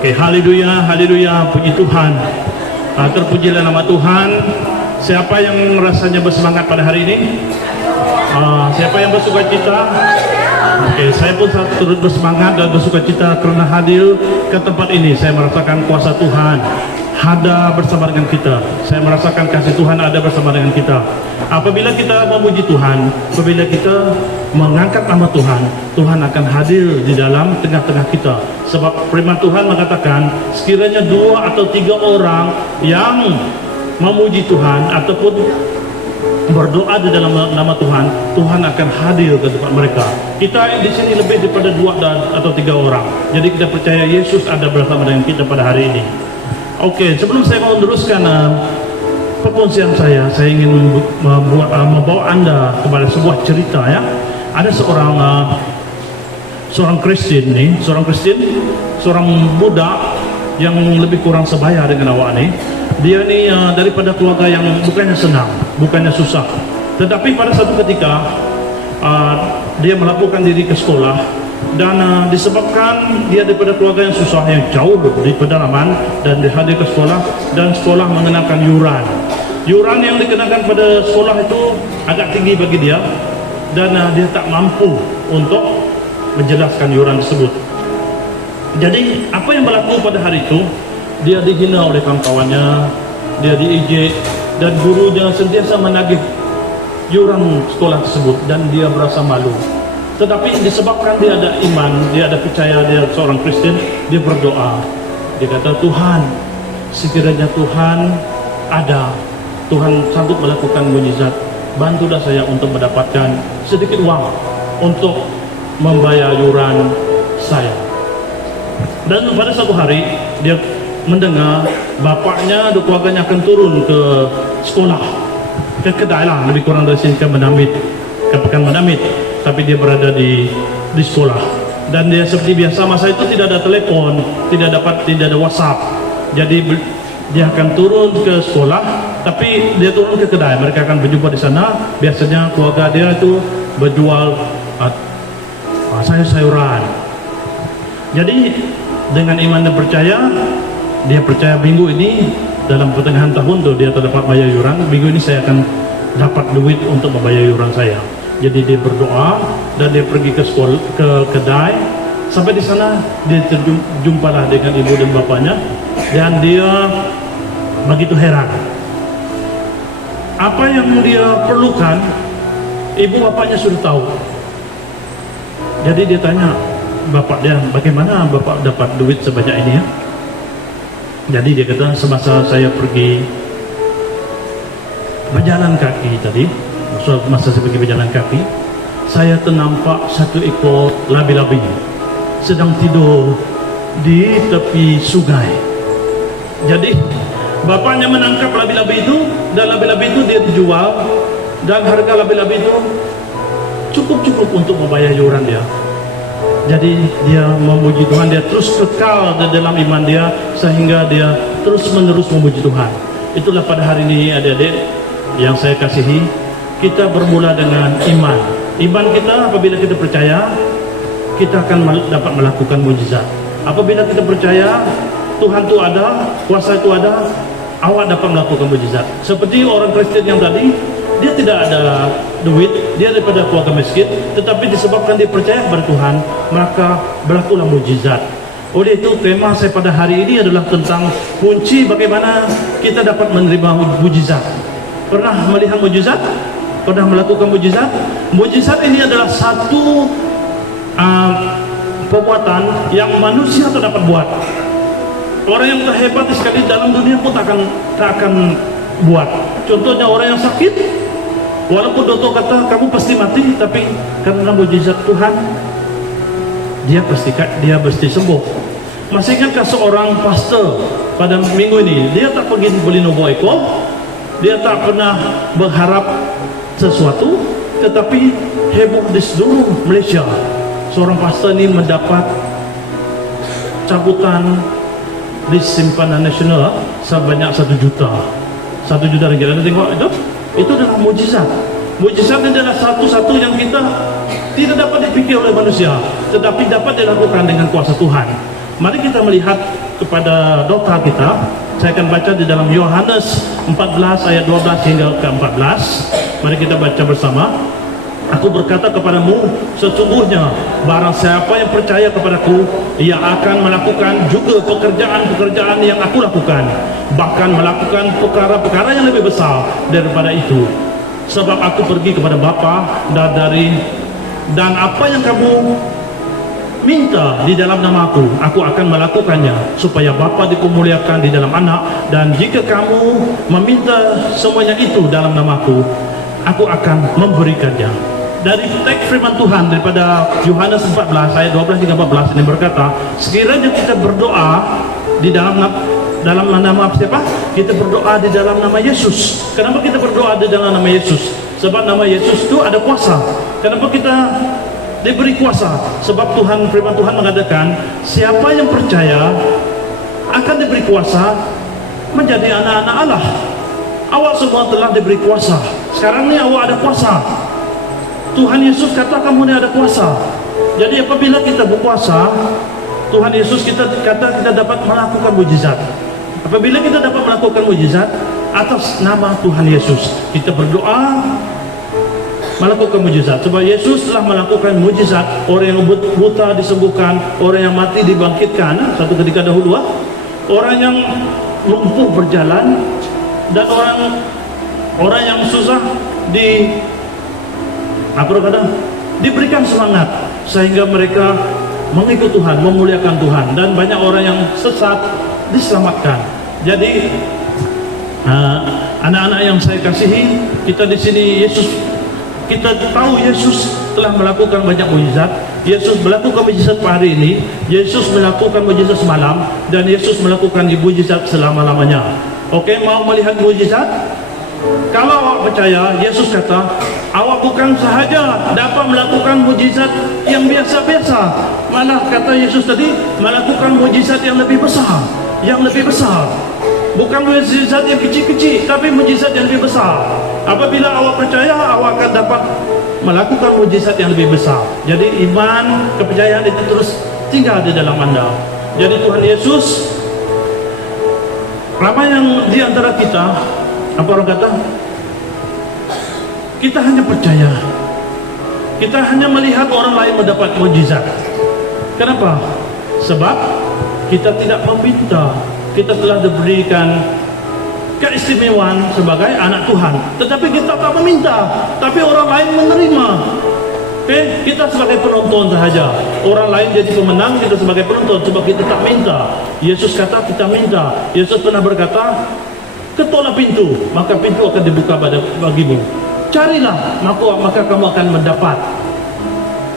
Oke, haleluya, haleluya, puji Tuhan. Terpujilah nama Tuhan. Siapa yang rasanya bersemangat pada hari ini? Siapa yang bersuka cita? Oke, saya pun turut bersemangat dan bersuka cita karena hadir ke tempat ini. Saya merasakan kuasa Tuhan ada bersama dengan kita. Saya merasakan kasih Tuhan ada bersama dengan kita. Apabila kita memuji Tuhan, apabila kita mengangkat nama Tuhan, Tuhan akan hadir di dalam tengah-tengah kita. Sebab firman Tuhan mengatakan, sekiranya 2 atau 3 orang yang memuji Tuhan ataupun berdoa di dalam nama Tuhan, Tuhan akan hadir ke tempat mereka. Kita di sini lebih daripada 2 atau 3 orang. Jadi kita percaya Yesus ada bersama dengan kita pada hari ini. Oke, sebelum saya mau meneruskan perkongsian saya ingin membawa Anda kepada sebuah cerita ya. Ada seorang Kristen nih, seorang budak yang lebih kurang sebaya dengan awak nih. Dia nih daripada keluarga yang bukannya senang, bukannya susah. Tetapi pada satu ketika dia melakukan diri ke sekolah. Dan disebabkan dia daripada keluarga yang susah, yang jauh di pedalaman, dan dihadir ke sekolah, dan sekolah mengenakan yuran yang dikenakan pada sekolah itu agak tinggi bagi dia, dan dia tak mampu untuk menjelaskan yuran tersebut. Jadi apa yang berlaku pada hari itu, dia dihina oleh kawan-kawannya, dia diejek, dan gurunya sentiasa menagih yuran sekolah tersebut, dan dia merasa malu. Tetapi disebabkan dia ada iman, dia ada percaya, dia seorang Kristen, dia berdoa. Dia kata, Tuhan, sekiranya Tuhan ada, Tuhan sanggup melakukan mujizat, bantulah saya untuk mendapatkan sedikit uang untuk membayar yuran saya. Dan pada satu hari dia mendengar bapaknya dan keluarganya akan turun ke sekolah, ke kedai lah, lebih kurang dari sini, ke pekan Mendamit. Tapi dia berada di sekolah, dan dia seperti biasa, masa itu tidak ada telepon, tidak ada WhatsApp. Jadi dia akan turun ke sekolah, tapi dia turun ke kedai, mereka akan berjumpa di sana. Biasanya keluarga dia itu berjual sayur-sayuran. Jadi dengan iman dan percaya, dia percaya minggu ini dalam pertengahan tahun tuh dia terdapat bayar yuran. Minggu ini saya akan dapat duit untuk membayar yuran saya. Jadi dia berdoa dan dia pergi ke sekolah, ke kedai. Sampai di sana dia terjumpalah dengan ibu dan bapaknya, dan dia begitu heran. Apa yang dia perlukan, ibu bapaknya sudah tahu. Jadi dia tanya bapak dia, bagaimana bapak dapat duit sebanyak ini ya? Jadi dia kata, semasa saya pergi berjalan kaki tadi, masa saya pergi berjalan kaki, saya ternampak 1 ekor labi-labi sedang tidur di tepi sungai. Jadi bapaknya menangkap labi-labi itu, dan labi-labi itu dia dijual, dan harga labi-labi itu cukup untuk membayar yuran dia. Jadi dia memuji Tuhan, dia terus kekal di dalam iman dia, sehingga dia terus-menerus memuji Tuhan. Itulah pada hari ini adik-adik yang saya kasihi, kita bermula dengan iman. Iman kita, apabila kita percaya, kita akan dapat melakukan mujizat. Apabila kita percaya Tuhan itu ada, kuasa itu ada, awak dapat melakukan mujizat. Seperti orang Kristen yang tadi, dia tidak ada duit, dia daripada keluarga miskin, tetapi disebabkan dia percaya kepada Tuhan, maka berlakulah mujizat. Oleh itu tema saya pada hari ini adalah tentang kunci bagaimana kita dapat menerima mujizat. Pernah melihat mujizat? Pernah melakukan mujizat? Mujizat ini adalah satu perbuatan yang manusia tak dapat buat. Orang yang terhebat sekali dalam dunia pun tak akan buat. Contohnya orang yang sakit, walaupun dokter kata kamu pasti mati, tapi karena mujizat Tuhan, dia pasti sembuh. Masih ingatkah seorang pastor pada minggu ini, dia tak pergi beli nombor ekor, dia tak pernah berharap sesuatu, tetapi heboh di seluruh Malaysia. Seorang pastor ini mendapat cabutan di simpanan nasional sebanyak 1 juta ringgit. Anda tengok itu adalah mujizat. Mujizat adalah satu-satu yang kita tidak dapat dipikir oleh manusia, tetapi dapat dilakukan dengan kuasa Tuhan. Mari kita melihat kepada dosa kita. Saya akan baca di dalam Yohanes 14 ayat 12 hingga ke 14. Mari kita baca bersama. Aku berkata kepadamu, sesungguhnya barang siapa yang percaya kepadaku, ia akan melakukan juga pekerjaan-pekerjaan yang aku lakukan, bahkan melakukan perkara-perkara yang lebih besar daripada itu. Sebab aku pergi kepada Bapa, dan apa yang kamu minta di dalam namaku, aku akan melakukannya, supaya Bapa dikemuliakan di dalam Anak. Dan jika kamu meminta semuanya itu dalam namaku, aku akan memberikannya. Dari teks firman Tuhan daripada Yohanes 14 ayat 12 hingga 14 ini berkata, sekiranya kita berdoa di dalam nama siapa? Kita berdoa di dalam nama Yesus. Kenapa kita berdoa di dalam nama Yesus? Sebab nama Yesus itu ada kuasa. Kenapa kita diberi kuasa? Sebab firman Tuhan mengatakan, siapa yang percaya akan diberi kuasa menjadi anak-anak Allah. Awak semua telah diberi kuasa. Sekarang ni awak ada kuasa. Tuhan Yesus kata kamu ni ada kuasa. Jadi apabila kita berkuasa, Tuhan Yesus kita kata kita dapat melakukan mujizat. Apabila kita dapat melakukan mujizat atas nama Tuhan Yesus, kita berdoa melakukan mujizat. Sebab Yesus telah melakukan mujizat. Orang yang buta disembuhkan, orang yang mati dibangkitkan satu ketika dahulu, orang yang lumpuh berjalan, dan orang yang susah diberikan semangat sehingga mereka mengikut Tuhan, memuliakan Tuhan, dan banyak orang yang sesat diselamatkan. Jadi anak-anak yang saya kasihi, kita di sini kita tahu Yesus telah melakukan banyak mujizat. Yesus melakukan mujizat hari ini, Yesus melakukan mujizat semalam, dan Yesus melakukan mujizat selama-lamanya. Oke, mau melihat mujizat? Kalau awak percaya, Yesus kata, awak bukan sahaja dapat melakukan mujizat yang biasa-biasa, malah kata Yesus tadi, melakukan mujizat yang lebih besar. Yang lebih besar. Bukan mujizat yang kecil-kecil, tapi mujizat yang lebih besar. Apabila awak percaya, awak akan dapat melakukan mujizat yang lebih besar. Jadi iman, kepercayaan itu terus tinggal di dalam anda. Jadi Tuhan Yesus, ramai yang di antara kita, apa orang kata, kita hanya percaya, kita hanya melihat orang lain mendapat mujizat. Kenapa? Sebab kita tidak meminta. Kita telah diberikan keistimewaan sebagai anak Tuhan, tetapi kita tak meminta, tapi orang lain menerima. Kita sebagai penonton sahaja, orang lain jadi pemenang, kita sebagai penonton, sebab kita tak minta. Yesus kata kita minta. Yesus pernah berkata, ketuklah pintu, maka pintu akan dibuka bagimu. Carilah, maka kamu akan mendapat.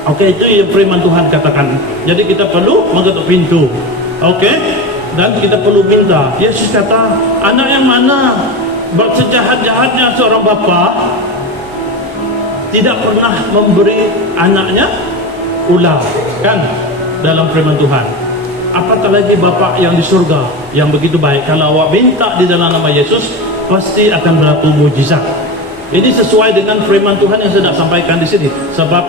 Oke, itu yang firman Tuhan katakan. Jadi kita perlu mengetuk pintu. Oke, dan kita perlu minta. Yesus kata, anak yang mana sejahat-jahatnya seorang bapa tidak pernah memberi anaknya ular, kan? Dalam firman Tuhan. Apatah lagi Bapa yang di surga yang begitu baik. Kalau awak minta di dalam nama Yesus, pasti akan berlaku mujizat. Ini sesuai dengan firman Tuhan yang saya nak sampaikan di sini. Sebab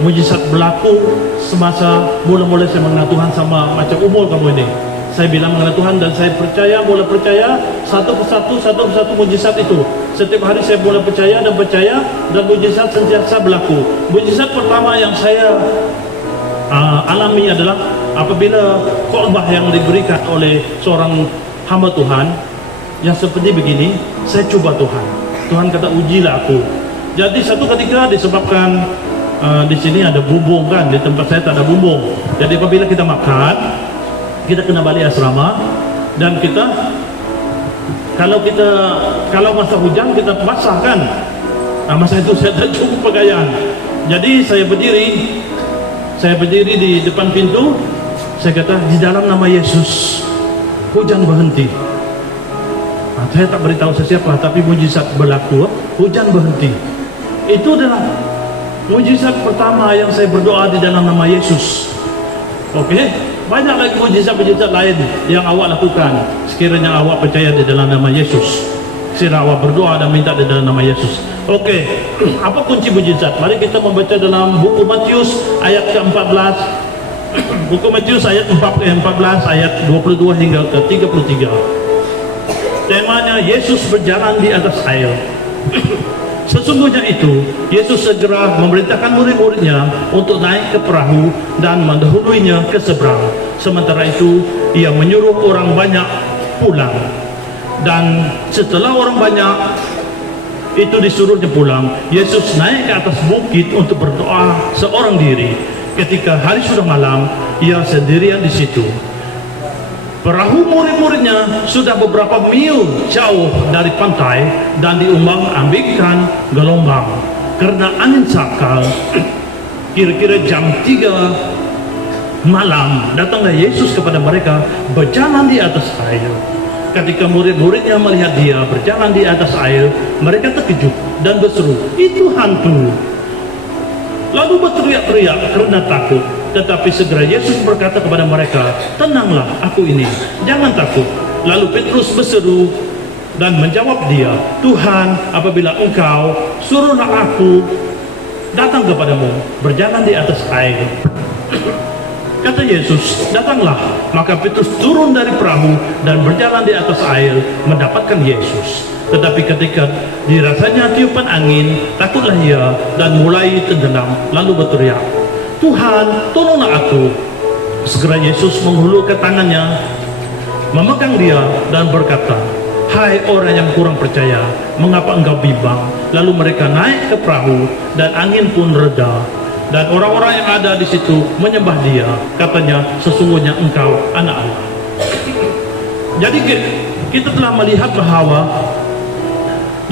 mujizat berlaku semasa mula-mula saya mengenal Tuhan, sama macam umur kamu ini. Saya bilang mengenal Tuhan dan saya percaya, mula percaya satu persatu mujizat itu. Setiap hari saya mula percaya dan mujizat sentiasa berlaku. Mujizat pertama yang saya alami adalah apabila khotbah yang diberikan oleh seorang hamba Tuhan yang seperti begini, saya cuba Tuhan. Tuhan kata ujilah aku. Jadi satu ketika disebabkan di sini ada bumbung, kan, di tempat saya tak ada bumbung. Jadi apabila kita makan, kita kena balik asrama, dan kalau masa hujan kita basah, kan. Masa itu saya tak cukup pakaian. Jadi saya berdiri di depan pintu. Saya kata, di dalam nama Yesus hujan berhenti. Saya tak beritahu sesiapa, tapi mujizat berlaku. Hujan berhenti. Itu adalah mujizat pertama yang saya berdoa di dalam nama Yesus. Oke. Banyak lagi mujizat-mujizat lain yang awak lakukan sekiranya awak percaya di dalam nama Yesus. Sekiranya awak berdoa dan minta di dalam nama Yesus. Oke, apa kunci mujizat? Mari kita membaca dalam buku Matius ayat ke-14 Buku Matius ayat 14 ayat 22 hingga ke 33. Temanya Yesus berjalan di atas air. Sesungguhnya itu, Yesus segera memerintahkan murid-muridnya untuk naik ke perahu dan mendahuluinya ke seberang. Sementara itu, ia menyuruh orang banyak pulang. Dan setelah orang banyak itu disuruhnya pulang, Yesus naik ke atas bukit untuk berdoa seorang diri. Ketika hari sudah malam, ia sendirian di situ. Perahu murid-muridnya sudah beberapa mil jauh dari pantai dan diombang-ambingkan gelombang karena angin sakal. Kira-kira jam 3 malam datanglah Yesus kepada mereka berjalan di atas air. Ketika murid-muridnya melihat dia berjalan di atas air, mereka terkejut dan berseru, "Itu hantu!" Lalu berteriak-teriak karena takut. Tetapi segera Yesus berkata kepada mereka, "Tenanglah, aku ini, jangan takut." Lalu Petrus berseru dan menjawab dia, "Tuhan, apabila Engkau, suruhlah aku datang kepadamu berjalan di atas air." Kata Yesus, "Datanglah." Maka Petrus turun dari perahu dan berjalan di atas air mendapatkan Yesus. Tetapi ketika dirasanya tiupan angin, takutlah ia dan mulai tenggelam, lalu berteriak, "Tuhan, tolonglah aku." Segera Yesus menghulurkan tangannya, memegang dia dan berkata, "Hai orang yang kurang percaya, mengapa engkau bimbang?" Lalu mereka naik ke perahu dan angin pun reda. Dan orang-orang yang ada di situ menyembah dia. Katanya, "Sesungguhnya engkau anak Allah." Jadi kita telah melihat bahwa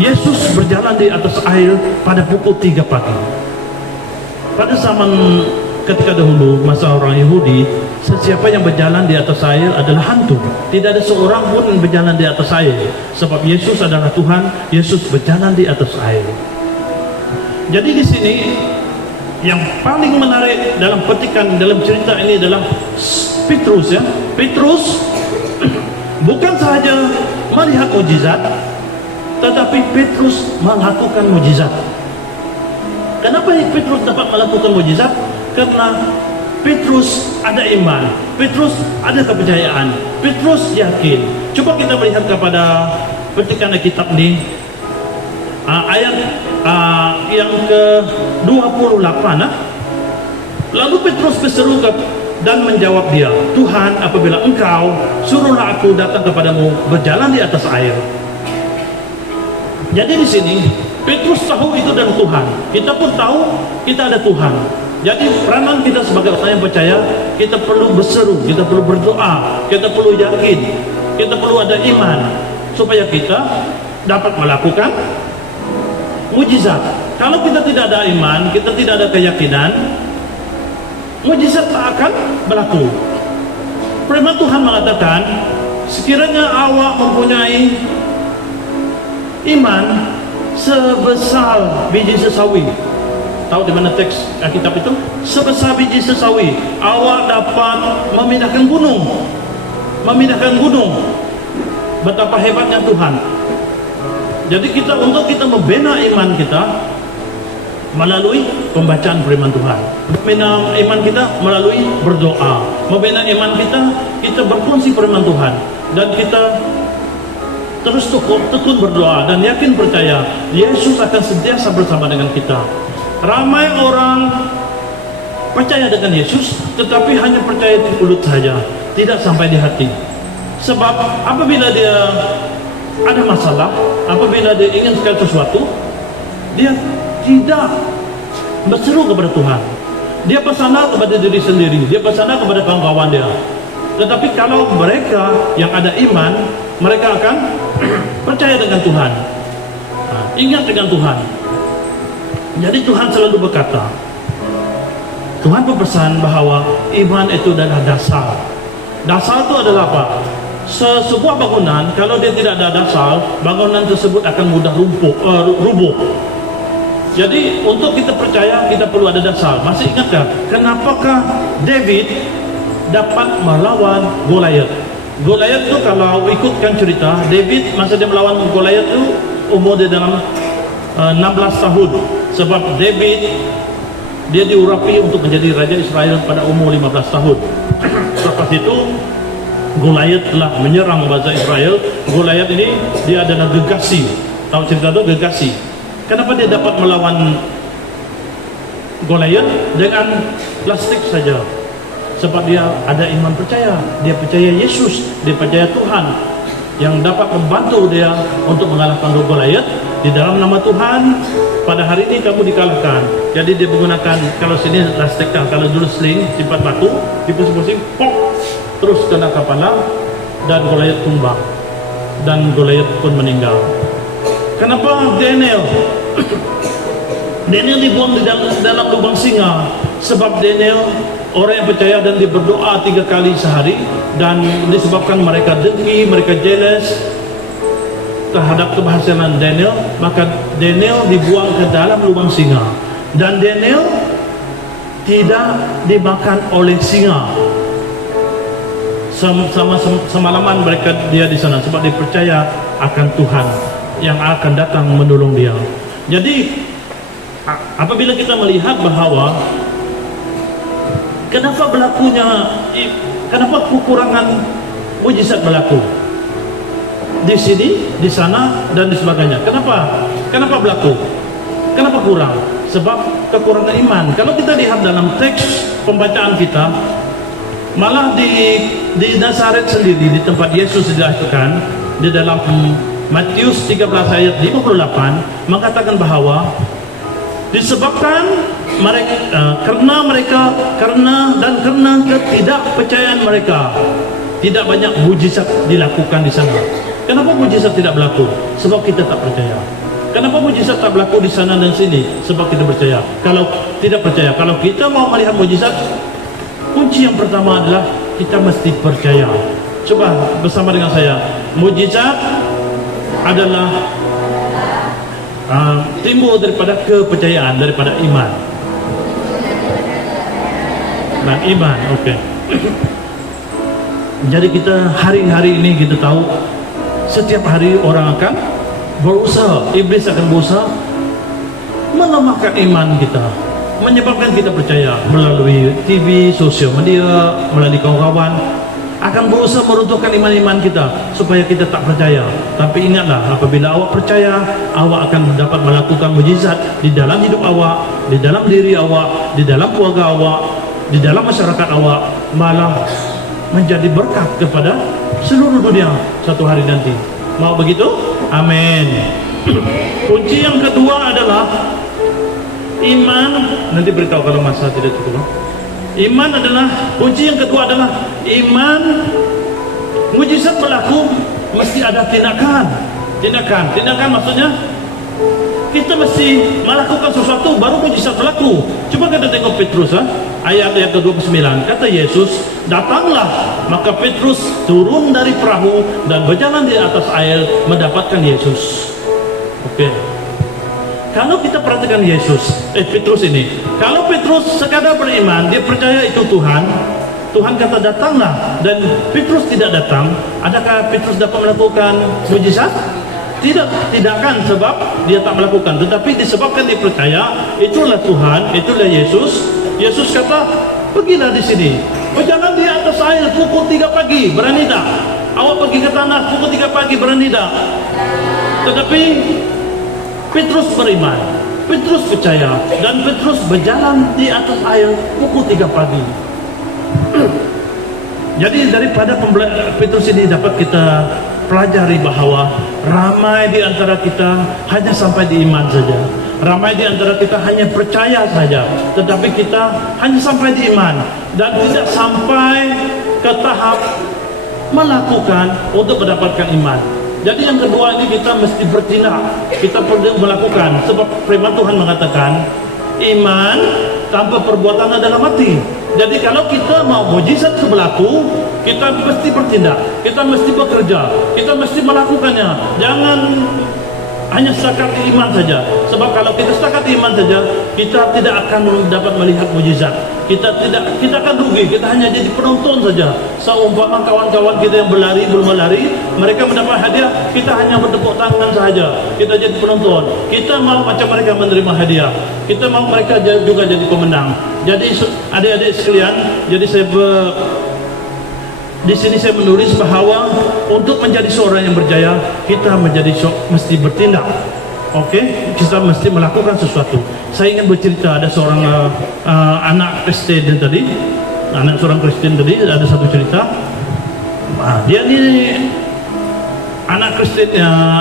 Yesus berjalan di atas air pada pukul 3 pagi. Pada zaman ketika dahulu, masa orang Yahudi, sesiapa yang berjalan di atas air adalah hantu. Tidak ada seorang pun yang berjalan di atas air. Sebab Yesus adalah Tuhan, Yesus berjalan di atas air. Jadi di sini yang paling menarik dalam petikan dalam cerita ini adalah Petrus, ya. Petrus bukan sahaja melihat mujizat, tetapi Petrus melakukan mujizat. Kenapa Petrus dapat melakukan mujizat? Karena Petrus ada iman, Petrus ada kepercayaan, Petrus yakin. Coba kita melihat kepada petikan kitab ini, ayat yang ke-28. Lalu Petrus berseru dan menjawab dia, "Tuhan, apabila Engkau, suruhlah aku datang kepadamu berjalan di atas air." Jadi di sini Petrus tahu itu adalah Tuhan. Kita pun tahu kita ada Tuhan. Jadi peranan kita sebagai orang yang percaya, kita perlu berseru, kita perlu berdoa, kita perlu yakin, kita perlu ada iman supaya kita dapat melakukan mujizat. Kalau kita tidak ada iman, kita tidak ada keyakinan, mujizat tak akan berlaku. Firman Tuhan mengatakan, sekiranya awak mempunyai iman sebesar biji sesawi. Tahu di mana teks Alkitab itu? Sebesar biji sesawi, awak dapat memindahkan gunung. Memindahkan gunung. Betapa hebatnya Tuhan. Jadi untuk kita membina iman kita melalui pembacaan firman Tuhan. Membina iman kita melalui berdoa. Membina iman kita berfungsi firman Tuhan. Dan kita terus tekun berdoa dan yakin percaya Yesus akan sentiasa bersama dengan kita. Ramai orang percaya dengan Yesus, tetapi hanya percaya di mulut saja, tidak sampai di hati. Sebab apabila dia ada masalah, apabila dia ingin sekali sesuatu, dia tidak berseru kepada Tuhan. Dia bersandar kepada diri sendiri, dia bersandar kepada kawan-kawan dia. Tetapi kalau mereka yang ada iman, mereka akan percaya dengan Tuhan, ingat dengan Tuhan. Jadi Tuhan selalu berkata, Tuhan berpesan bahwa iman itu adalah dasar. Dasar itu adalah apa? Sebuah bangunan, kalau dia tidak ada dasar, bangunan tersebut akan mudah rubuh. Jadi untuk kita percaya, kita perlu ada dasar. Masih ingatkah kenapakah David dapat melawan Goliat? Goliat itu kalau ikutkan cerita, David masa dia melawan Goliat itu umur dia dalam 16 tahun. Sebab David dia diurapi untuk menjadi raja Israel pada umur 15 tahun. Lepas itu Goliat telah menyerang bangsa Israel. Goliat ini dia adalah gegasi. Tahu cerita itu gegasi. Kenapa dia dapat melawan Goliat? Dengan plastik saja. Sebab dia ada iman percaya. Dia percaya Yesus, dia percaya Tuhan yang dapat membantu dia untuk mengalahkan Goliat. Di dalam nama Tuhan, pada hari ini kamu dikalahkan. Jadi dia menggunakan, kalau sini plastik, kalau dulu sling, simpan batu, dipusing-pusing, pok, terus kena kepala, dan Goliat tumbang, dan Goliat pun meninggal. Kenapa Daniel? Daniel dibuang di dalam lubang singa, sebab Daniel orang yang percaya dan dia berdoa 3 kali sehari, dan disebabkan mereka dengki, mereka jealous terhadap keberhasilan Daniel, maka Daniel dibuang ke dalam lubang singa, dan Daniel tidak dimakan oleh singa. Semalaman mereka dia di sana sebab dia percaya akan Tuhan yang akan datang menolong dia. Jadi apabila kita melihat bahawa kenapa kekurangan mujizat berlaku di sini, di sana, dan di sebagainya. Kenapa berlaku? Kenapa kurang? Sebab kekurangan iman. Kalau kita lihat dalam teks pembacaan kita, malah di Nazaret sendiri, di tempat Yesus dilahirkan, di dalam Matius 13 ayat 58 mengatakan bahawa disebabkan mereka karena ketidakpercayaan mereka, tidak banyak mujizat dilakukan di sana. Kenapa mujizat tidak berlaku? Sebab kita tak percaya. Kenapa mujizat tak berlaku di sana dan sini? Sebab kita percaya. Kalau tidak percaya, kalau kita mau melihat mujizat, kunci yang pertama adalah kita mesti percaya. Coba bersama dengan saya. Mujizat adalah timbul daripada kepercayaan, daripada iman. Dan iman, okey. Jadi kita hari-hari ini kita tahu setiap hari orang akan berusaha, iblis akan berusaha melemahkan iman kita, menyebabkan kita percaya melalui TV, sosial media, melalui kawan-kawan, akan berusaha meruntuhkan iman-iman kita supaya kita tak percaya. Tapi ingatlah, apabila awak percaya, awak akan dapat melakukan mujizat di dalam hidup awak, di dalam diri awak, di dalam keluarga awak, di dalam masyarakat awak, malah menjadi berkat kepada seluruh dunia satu hari nanti. Mau begitu? Amin. Kunci yang kedua adalah iman. Nanti beritahu kalau masa tidak cukup. Iman adalah kunci yang kedua adalah iman. Mujizat berlaku mesti ada tindakan. Tindakan maksudnya kita mesti melakukan sesuatu baru mujizat berlaku. Coba kita tengok Petrus, ayat ke-29. Kata Yesus, datanglah. Maka Petrus turun dari perahu dan berjalan di atas air mendapatkan Yesus. Okey. Kalau kita perhatikan Petrus ini, kalau Petrus sekadar beriman, dia percaya itu Tuhan, Tuhan kata datanglah, dan Petrus tidak datang, adakah Petrus dapat melakukan mujizat? Tidak kan, sebab dia tak melakukan. Tetapi disebabkan dia percaya itulah Tuhan, itulah Yesus. Yesus kata, pergilah di sini, berjalan di atas air pukul 3 pagi, berani tak? Awak pergi ke tanah pukul 3 pagi, berani tak? Tetapi Petrus beriman, Petrus percaya, dan Petrus berjalan di atas air pukul 3 pagi. Jadi daripada Petrus ini dapat kita pelajari bahawa ramai di antara kita hanya sampai di iman saja. Ramai di antara kita hanya percaya saja, tetapi kita hanya sampai di iman dan tidak sampai ke tahap melakukan untuk mendapatkan iman. Jadi yang kedua ini kita mesti bertindak, kita perlu melakukan, sebab firman Tuhan mengatakan iman tanpa perbuatan adalah mati. Jadi kalau kita mau mujizat berlaku, kita mesti bertindak, kita mesti bekerja, kita mesti melakukannya. Jangan hanya setakat iman saja. Sebab kalau kita setakat iman saja, kita tidak akan dapat melihat mujizat. Kita akan rugi, kita hanya jadi penonton saja. Seumpama kawan-kawan kita yang berlari, belum melari, mereka mendapat hadiah, kita hanya bertepuk tangan saja. Kita jadi penonton. Kita mau macam mereka menerima hadiah. Kita mau mereka juga jadi pemenang. Jadi adik-adik sekalian, jadi saya Di sini saya menulis bahwa untuk menjadi seorang yang berjaya, kita mesti bertindak. Oke, kita mesti melakukan sesuatu. Saya ingin bercerita, ada seorang anak Kristen tadi, seorang Kristen tadi, ada satu cerita. Dia ni anak Kristen,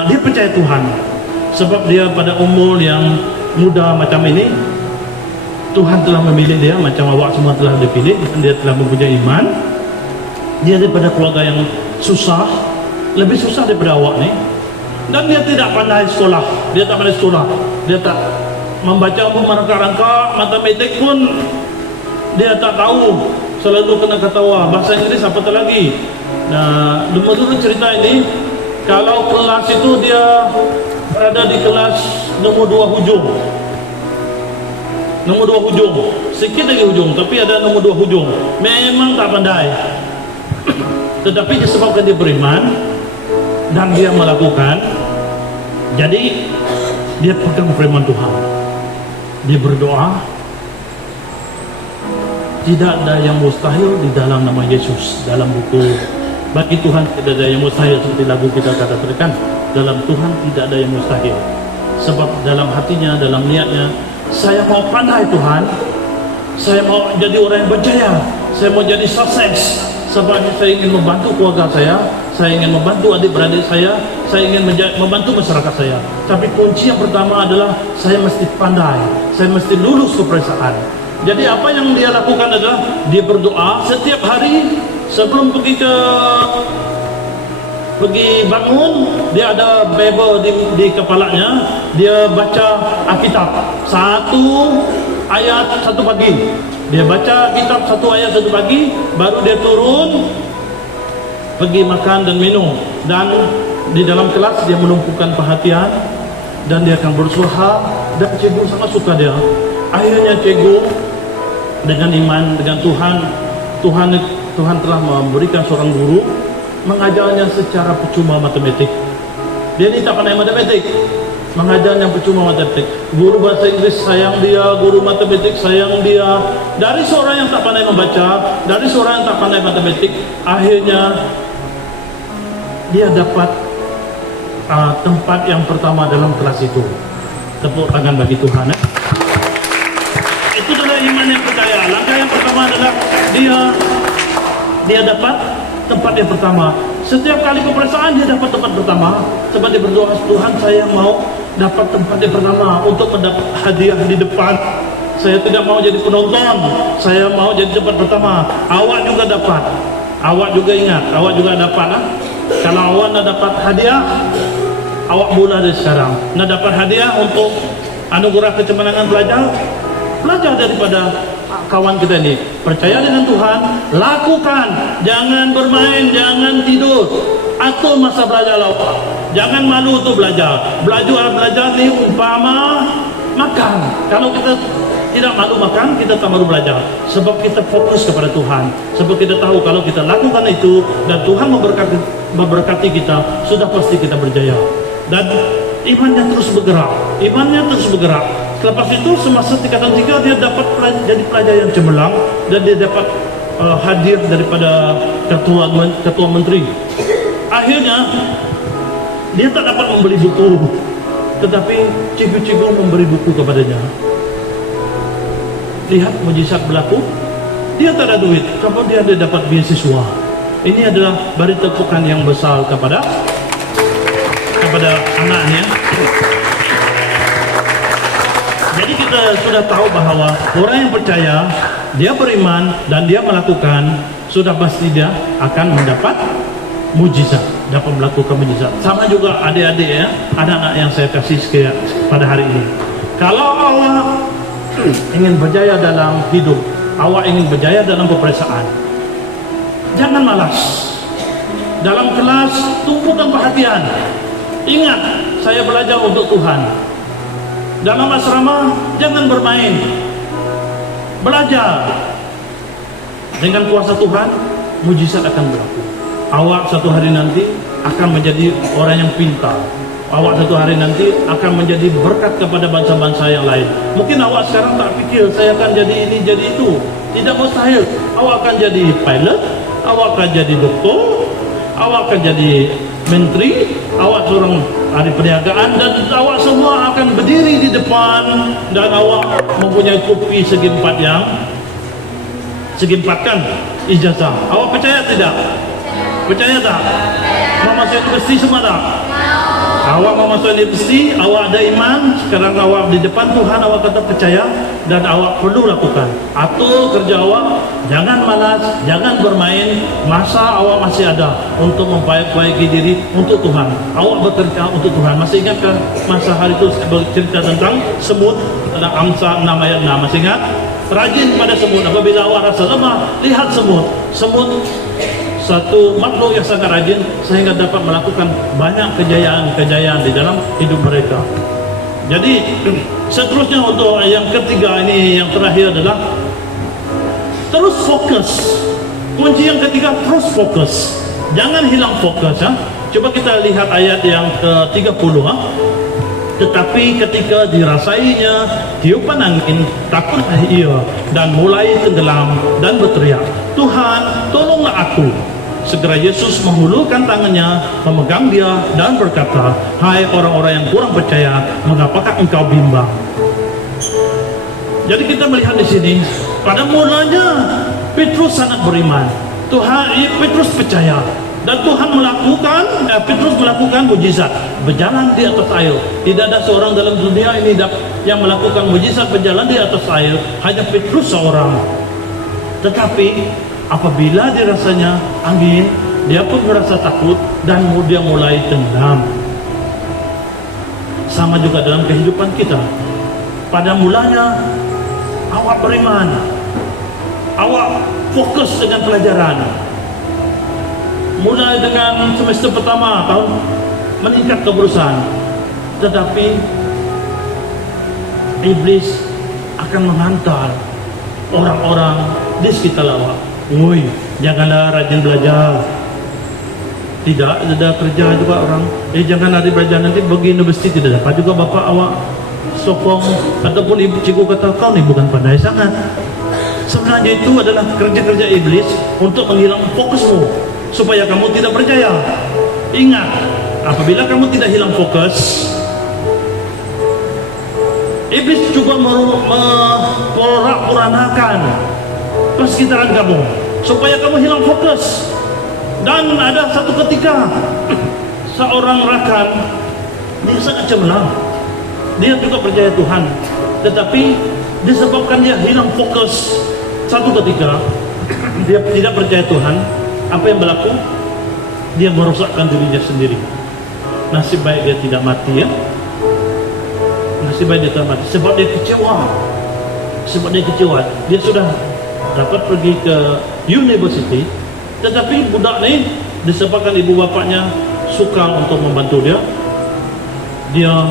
dia percaya Tuhan. Sebab dia pada umur yang muda macam ini, Tuhan telah memilih dia, macam awak semua telah dipilih, dan dia telah mempunyai iman. Dia daripada keluarga yang susah, lebih susah daripada awak ni, dan dia tidak pandai sekolah. Dia tak pandai sekolah, dia tak membaca merangka-rangka, matematik pun dia tak tahu, selalu kena ketawa. Bahasa Inggeris apatah lagi. Nah, dulu cerita ini, kalau kelas itu dia berada di kelas nomor 2 hujung. Nomor 2 hujung, sikit lagi hujung, tapi ada nomor 2 hujung. Memang tak pandai. Tetapi disebabkan dia beriman dan dia melakukan, jadi dia pegang firman Tuhan. Dia berdoa, tidak ada yang mustahil di dalam nama Yesus. Dalam buku Bagi Tuhan tidak ada yang mustahil, seperti lagu kita katakan, dalam Tuhan tidak ada yang mustahil. Sebab dalam hatinya, dalam niatnya, saya mau pandai Tuhan, saya mau jadi orang yang berjaya, saya mau jadi sukses. Sebab saya ingin membantu keluarga saya ingin membantu adik-beradik saya ingin membantu masyarakat saya. Tapi kunci yang pertama adalah saya mesti pandai, saya mesti lulus keperiksaan. Jadi apa yang dia lakukan adalah dia berdoa setiap hari sebelum pergi bangun. Dia ada Bible di kepalanya, dia baca Alkitab satu ayat satu pagi. Dia baca kitab satu ayat satu pagi, baru dia turun pergi makan dan minum. Dan di dalam kelas dia menumpukan perhatian dan dia akan berusaha, dan cikgu sangat suka dia. Akhirnya cikgu dengan iman, dengan Tuhan telah memberikan seorang guru mengajarnya secara percuma matematik. Dia ni tak pandai matematik, mengajarnya percuma matematik. Guru bahasa Inggris sayang dia, guru matematik sayang dia. Dari seorang yang tak pandai membaca, dari seorang yang tak pandai matematik, akhirnya dia dapat tempat yang pertama dalam kelas itu. Tepuk tangan bagi Tuhan. Itu adalah iman yang percaya. Langkah yang pertama adalah dia dapat tempat yang pertama. Setiap kali peperiksaan dia dapat tempat pertama. Sebab dia berdoa, Tuhan saya mau dapat tempat yang pertama untuk mendapat hadiah di depan. Saya tidak mau jadi penonton, saya mau jadi tempat pertama. Awak juga dapat, awak juga ingat, awak juga dapat. Kalau awak nak dapat hadiah, awak mula dari sekarang. Nak dapat hadiah untuk anugerah kecemerlangan belajar daripada kawan kita ini. Percaya dengan Tuhan, lakukan, jangan bermain, jangan tidur, atur masa belajar awak. Jangan malu untuk belajar. Belajar ni umpama makan. Kalau kita tidak malu makan, kita tak malu belajar. Sebab kita fokus kepada Tuhan. Sebab kita tahu kalau kita lakukan itu dan Tuhan memberkati kita, sudah pasti kita berjaya. Dan imannya terus bergerak. Selepas itu semasa tingkatan 3 dia dapat jadi pelajar yang cemerlang dan dia dapat hadir daripada ketua menteri. Akhirnya dia tak dapat membeli buku, tetapi cikgu-cikgu memberi buku kepadanya. Lihat mujizat berlaku. Dia tak ada duit, kemudian dia dapat beasiswa. Ini adalah beri tepukan yang besar kepada anaknya. Jadi kita sudah tahu bahawa orang yang percaya, dia beriman dan dia melakukan, sudah pasti dia akan mendapat mujizat, dapat melakukan mujizat. Sama juga adik-adik ya, anak-anak yang saya kasih pada hari ini. Kalau awak ingin berjaya dalam hidup, awak ingin berjaya dalam peperiksaan, jangan malas. Dalam kelas tumpukan perhatian. Ingat, saya belajar untuk Tuhan. Dalam asrama jangan bermain, belajar. Dengan kuasa Tuhan, mujizat akan berlaku. Awak satu hari nanti akan menjadi orang yang pintar. Awak satu hari nanti akan menjadi berkat kepada bangsa-bangsa yang lain. Mungkin awak sekarang tak fikir saya akan jadi ini, jadi itu. Tidak mustahil. Awak akan jadi pilot, awak akan jadi doktor, awak akan jadi menteri, awak seorang ahli perniagaan, dan awak semua akan berdiri di depan dan awak mempunyai kopi segi empat kan ijazah. Awak percaya tidak? Percaya tak? Mau masuk universiti semua tak? Awak mau masuk universiti, awak ada iman, sekarang awak di depan Tuhan, awak kata percaya, dan awak perlu lakukan. Atur kerja awak, jangan malas, jangan bermain, masa awak masih ada untuk memperbaiki diri untuk Tuhan. Awak bekerja untuk Tuhan. Masih ingatkah masa hari itu bercerita tentang semut, dalam Amsal 6 ayat 6, masih ingat? Rajin pada semut. Apabila awak rasa lemah, lihat semut. Semut satu makhluk yang sangat rajin sehingga dapat melakukan banyak kejayaan-kejayaan di dalam hidup mereka. Jadi seterusnya untuk yang ketiga ini, yang terakhir adalah terus fokus. Kunci yang ketiga, terus fokus. Jangan hilang fokus. Coba kita lihat ayat yang ke-30. Tetapi ketika dirasainya tiupan angin, takutlah ia dan mulai tenggelam dan berteriak, Tuhan, tolonglah aku. Segera Yesus menghulurkan tangannya, memegang dia dan berkata, hai orang-orang yang kurang percaya, mengapakah engkau bimbang? Jadi kita melihat di sini, pada mulanya Petrus sangat beriman. Petrus percaya, dan Tuhan Petrus melakukan mujizat, berjalan di atas air. Tidak ada seorang dalam dunia ini yang melakukan mujizat berjalan di atas air, hanya Petrus seorang. Tetapi apabila dirasanya angin, dia pun merasa takut dan dia mulai tenggelam. Sama juga dalam kehidupan kita. Pada mulanya awak beriman, awak fokus dengan pelajaran. Mulai dengan semester pertama tahun meningkat keberusahaan, tetapi iblis akan menghantar orang-orang di sekitar awak. Woi, janganlah rajin belajar. Tidak ada kerja juga orang. Jangan rajin belajar, nanti pergi universiti tidak dapat juga bapak awak sokong, ataupun ibu cikgu kata kau ni bukan pandai sangat. Sebenarnya itu adalah kerja-kerja iblis untuk menghilang fokusmu supaya kamu tidak berjaya. Ingat, apabila kamu tidak hilang fokus, iblis juga memporak-porandakan persekitaran kamu supaya kamu hilang fokus. Dan ada satu ketika seorang rakan, dia sangat cemerlang, dia juga percaya Tuhan, tetapi disebabkan dia hilang fokus, satu ketika dia tidak percaya Tuhan, apa yang berlaku? Dia merosakkan dirinya sendiri. Nasib baik dia tidak mati, ya. Nasib baik dia tidak mati, sebab dia kecewa. Dia sudah dapat pergi ke university, tetapi budak ni disebabkan ibu bapaknya sukar untuk membantu dia, dia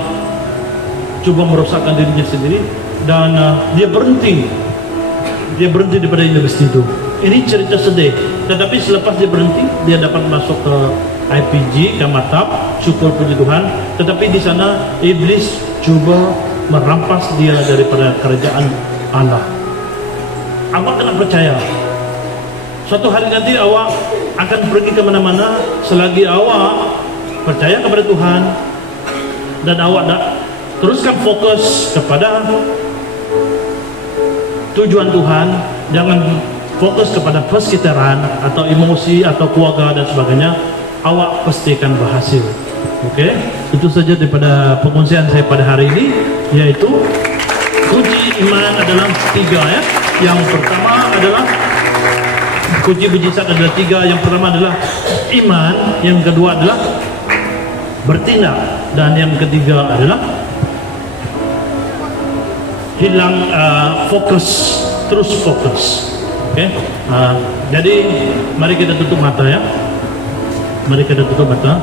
coba merosakkan dirinya sendiri, dan dia berhenti daripada universiti itu. Ini cerita sedih, tetapi selepas dia berhenti, dia dapat masuk ke IPG, ke Matab, syukur puji Tuhan. Tetapi di sana iblis cuba merampas dia daripada kerajaan Allah. Awak kena percaya, suatu hari nanti awak akan pergi ke mana-mana selagi awak percaya kepada Tuhan dan awak teruskan fokus kepada tujuan Tuhan. Jangan fokus kepada persekitaran atau emosi atau keluarga dan sebagainya. Awak pasti akan berhasil. Oke, itu saja daripada pengungsian saya pada hari ini, yaitu kunci iman adalah 3, ya. Yang pertama adalah kunci mujizat adalah 3. Yang pertama adalah iman, yang kedua adalah bertindak, dan yang ketiga adalah hilang fokus, terus fokus. Oke, jadi mari kita tutup mata, ya. Mari kita tutup mata.